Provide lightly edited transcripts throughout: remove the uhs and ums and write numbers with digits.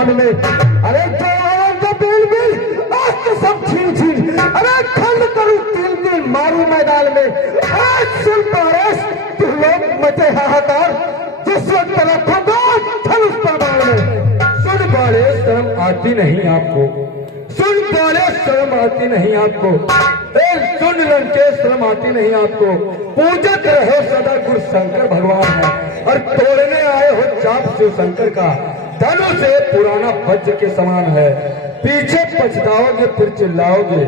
मैदान में। अरे जो बिल बिल आज तो सब छीन छीन, अरे खंड करूं तिल तिल मारू मैदान में। आज सुन पारस तू लोग मचे हाहाकार, जिस वक्त रखोगा धनुष पर बाण में। सुन बाले शर्म आती नहीं आपको, सुन बाले शर्म आती नहीं आपको, सुन लंकेश शर्म आती नहीं आपको। पूजत रहो सदा गुरु शंकर भगवान है, और तोड़ने आए हो चाप शिव शंकर का। धनुष से पुराना वज्र के समान है, पीछे पछताओगे फिर चिल्लाओगे,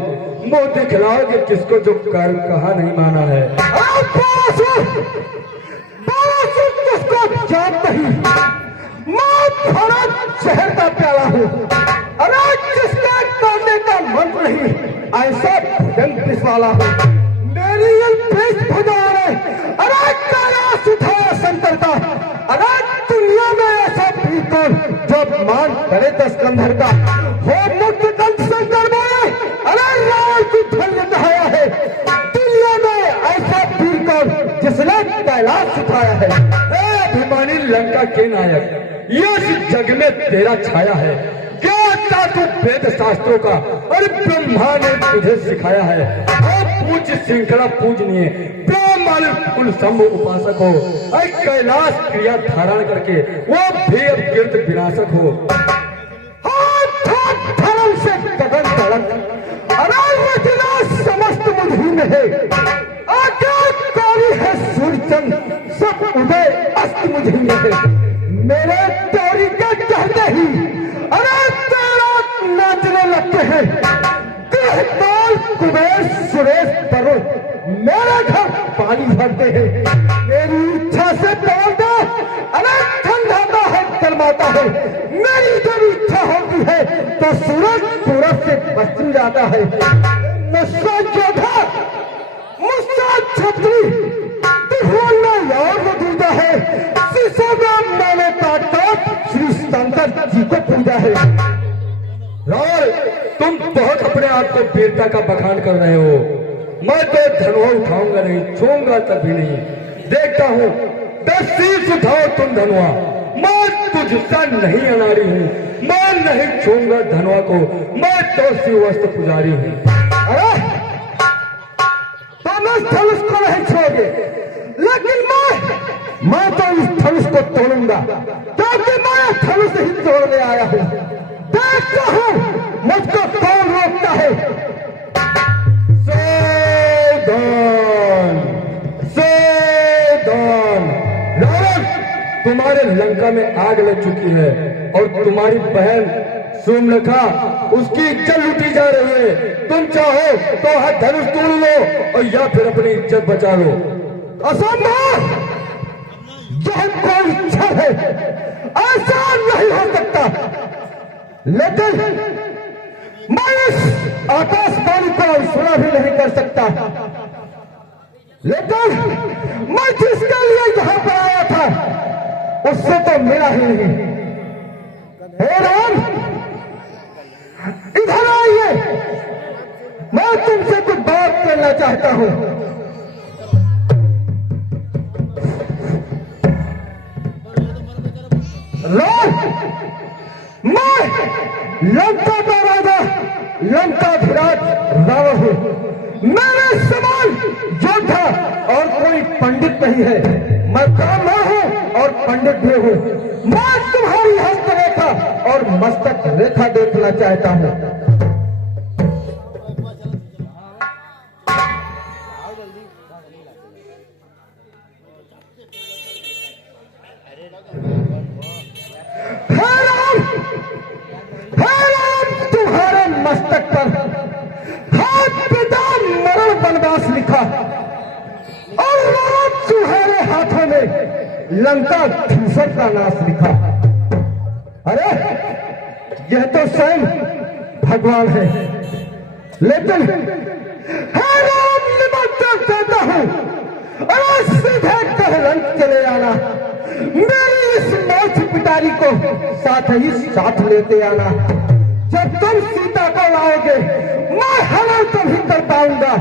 मुंह दिखलाओगे किसको जो कर कहा नहीं माना है। किसको जान नहीं, मैं भरा शहर का प्याला हूँ। अरे जिसके करने का मन नहीं, ऐसा भजन पिसवाला हूँ। मेरी ये पेश भजन है, अरे कैलाश उठाया शंकर का। अरे दुनिया में ऐसा भी कौन जो मान करे दस कंधर का। हो मुक्त कंठ शंकर बोले, अरे रावण की धन्य कहाया है। दुनिया में ऐसा भी कौन जिसने कैलाश उठाया है। अभिमानी लंका के नायक, इस जग में तेरा छाया है। क्या तू वेद शास्त्रों का और ब्रह्मा ने तुझे सिखाया है। पूज श्रृंखला पूजनीय ब्रह्मांड कुल शंभु उपासक हो, कैलाश क्रिया धारण करके वो भी अब कीर्त विनाशक हो। धर्म से गगन तड़क, समस्त मुझी में है। आज्ञाकारी है सूर्यचंद, सब उदय अस्त मुझी में है। मेरे तोरी के कहते ही अरे तेरा नाचने लगते हैं। कुबेर सुरेश तरुण मेरे घर पानी भरते हैं। मेरी इच्छा से तोड़ दो, अरे ठंडाता है गर्माता है। मेरी जब इच्छा होती है तो सूरज पूरब से पश्चिम जाता है। मुझसे योद्धा, मुझसे छत्री, और दूजा है। मैंने श्री शंकर जी को पूजा है। रावण, तुम बहुत अपने आप को वीरता का बखान कर रहे हो। मैं तो धनुआ उठाऊंगा नहीं, छूंगा तभी नहीं। देखता हूँ 10 शीश उठाओ तुम धनुआ, मैं तुझसा नहीं अनाड़ी हूँ। मैं नहीं छूंगा धनुआ को, मैं तो शिव वस्त्र पुजारी हूँ। धनुष को नहीं छोड़े, लेकिन मैं तो इस धनुष को तोड़ूंगा, क्योंकि मैं धनुष ही तोड़ने आया हूँ। देखता हूँ मुझको कौन रोकता है। सावधान, सावधान। रावण, तुम्हारे लंका में आग लग चुकी है और तुम्हारी बहन सूर्पनखा उसकी इज्जत लूटी जा रही है। तुम चाहो तो हाथ धनुष तोड़ लो और या फिर अपनी इज्जत बचा लो। असंभव, यह कोई इच्छा है, ऐसा नहीं हो सकता। लेकिन मैं इस आकाशवाणी को सुना भी नहीं कर सकता। लेकिन मैं जिसके लिए यहाँ पर आया था उससे तो मिला ही नहीं। हे राम, इधर आइए, मैं तुमसे कुछ बात करना चाहता हूँ। मैं लंका का राजा, लंकाधिराज रावण हूँ। मेरे समान योद्धा और कोई पंडित नहीं है। मैं ब्राह्मण हूँ और पंडित भी हूँ। मैं तुम्हारी हस्तरेखा और मस्तक रेखा देखना चाहता हूँ। तुम्हारे मस्तक पर हाथ पिता मरण वनवास लिखा और तुम्हारे हाथों में लंका भूषण का नाश लिखा। अरे यह तो स्वयं भगवान है। लेकिन हे राम, निमंत्रण देता हूं, अरे सीधे कहलंक चले आना। मेरी इस मौत पिटारी को साथ ही साथ लेते आना। जब तुम सीता को लाओगे मैं हनन तभी कर पाऊंगा।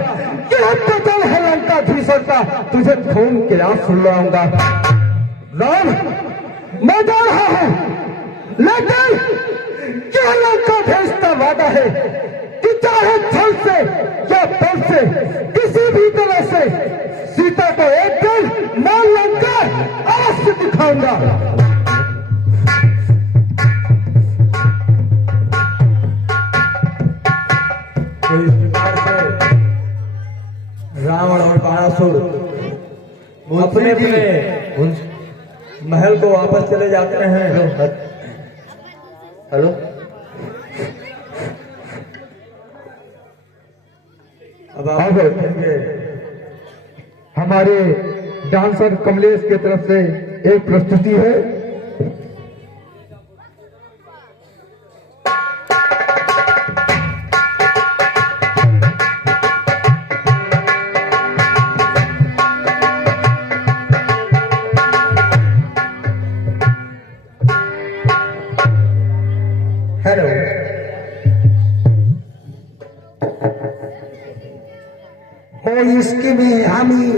यह तो जल है लंकाधीश्वर का, तुझे खून के आंसू लाऊंगा। राम, मैं जा रहा हूं, लेकिन का भेजता वादा है कि चाहे छल से या बल से किसी भी तरह से सीता को एक दिन मैं लंका अवश्य दिखाऊंगा। तो इस प्रकार से रावण और बाणासुर अपने अपने महल को वापस चले जाते हैं। हेलो, अब आप देखेंगे हमारे डांसर कमलेश की तरफ से एक प्रस्तुति है। हेलो, ओ इश्क में हमी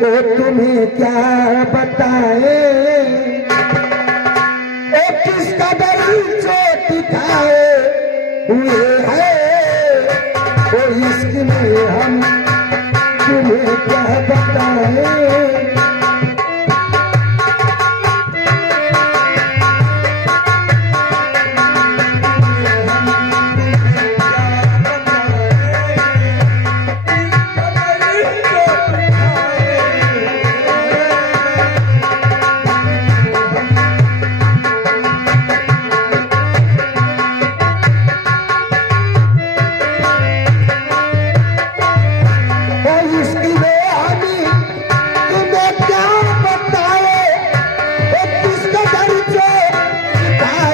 वो तुम्हें क्या बताए, ओ किस कदर चोट खाए हुए है, ओ इश्क में हम तुम्हें क्या बताए।